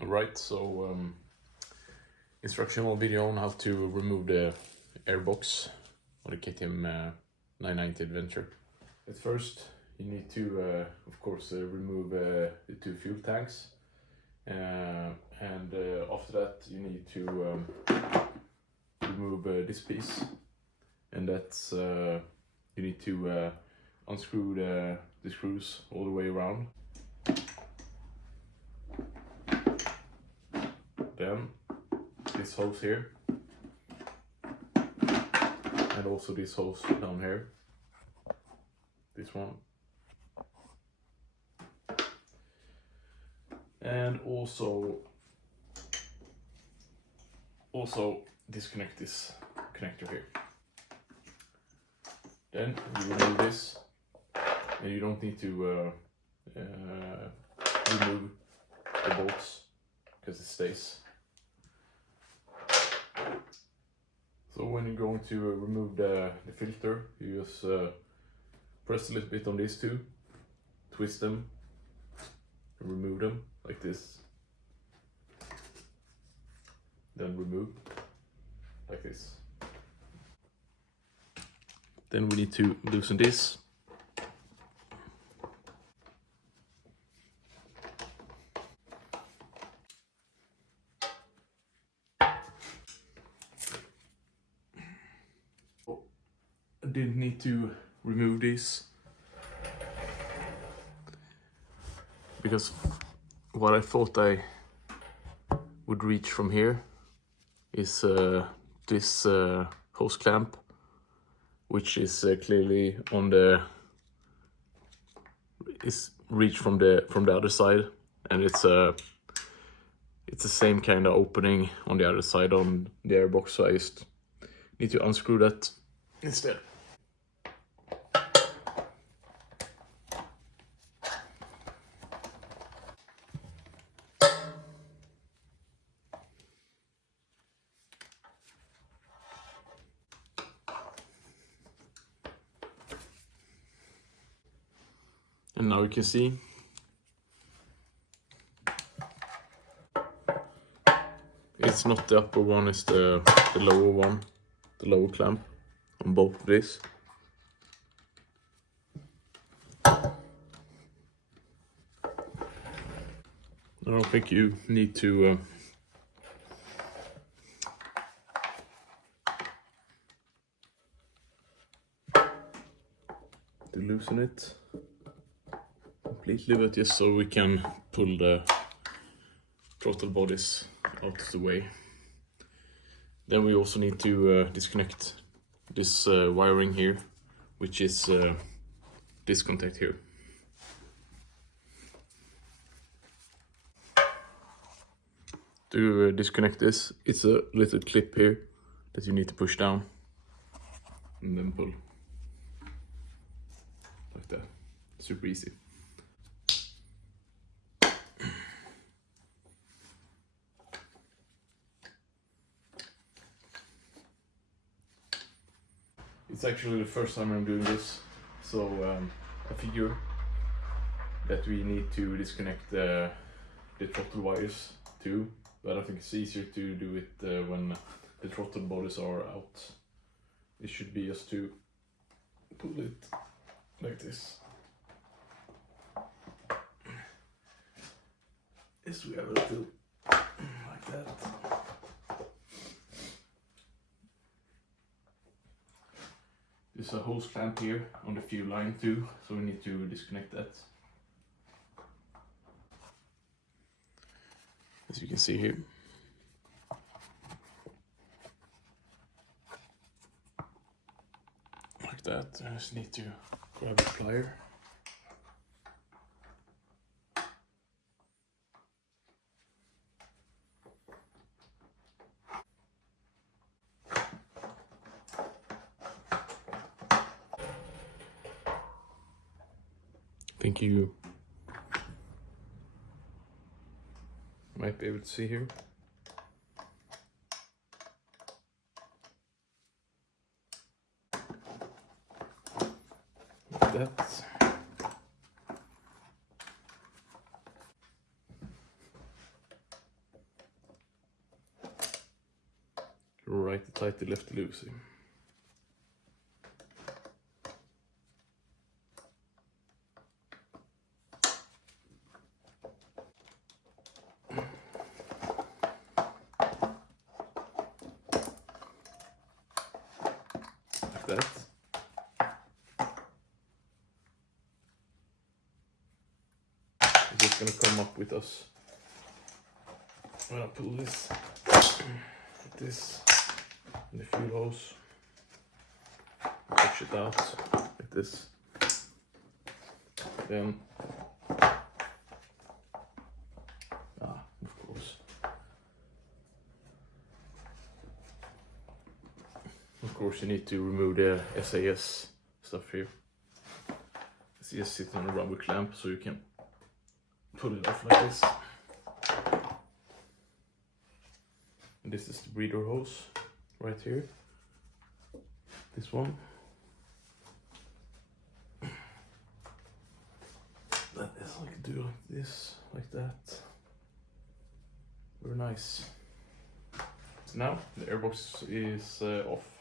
Alright, so instructional video on how to remove the airbox on the KTM 990 Adventure. At first you need to of course remove the two fuel tanks, and after that you need to remove this piece, and that's you need to unscrew the screws all the way around. Then this hose here, and also this hose down here, this one, and also disconnect this connector here. Then you remove this, and you don't need to remove the bolts because it stays. So when you're going to remove the filter, you just press a little bit on these two, twist them, and remove them like this. Then remove like this. Then we need to loosen this. I didn't need to remove this because what I thought I would reach from here is this hose clamp, which is clearly on the reached from the other side, and it's the same kind of opening on the other side on the airbox, so I just need to unscrew that instead. And now you can see it's not the upper one, it's the lower one, the lower clamp on both of these. I don't think you need to loosen it completely, but just so we can pull the throttle bodies out of the way. Then we also need to disconnect this wiring here, which is this contact here. To disconnect this, it's a little clip here that you need to push down and then pull like that. Super easy. It's actually the first time I'm doing this, so I figure that we need to disconnect the throttle wires too, but I think it's easier to do it when the throttle bodies are out. It should be just to pull it like this. Yes, we have a little like that. There's a hose clamp here on the fuel line too, so we need to disconnect that. As you can see here. Like that. I just need to grab the plier. I think you might be able to see here. Like that. Right tighty, left loosey. Like that. It's just gonna come up with us. I'm gonna pull this like this in the fuel hose, push it out like this, then of course you need to remove the SAS stuff here. It's just sitting on a rubber clamp, so you can pull it off like this. And this is the breather hose right here. This one. That is like do like this, like that. Very nice. So now the airbox is off.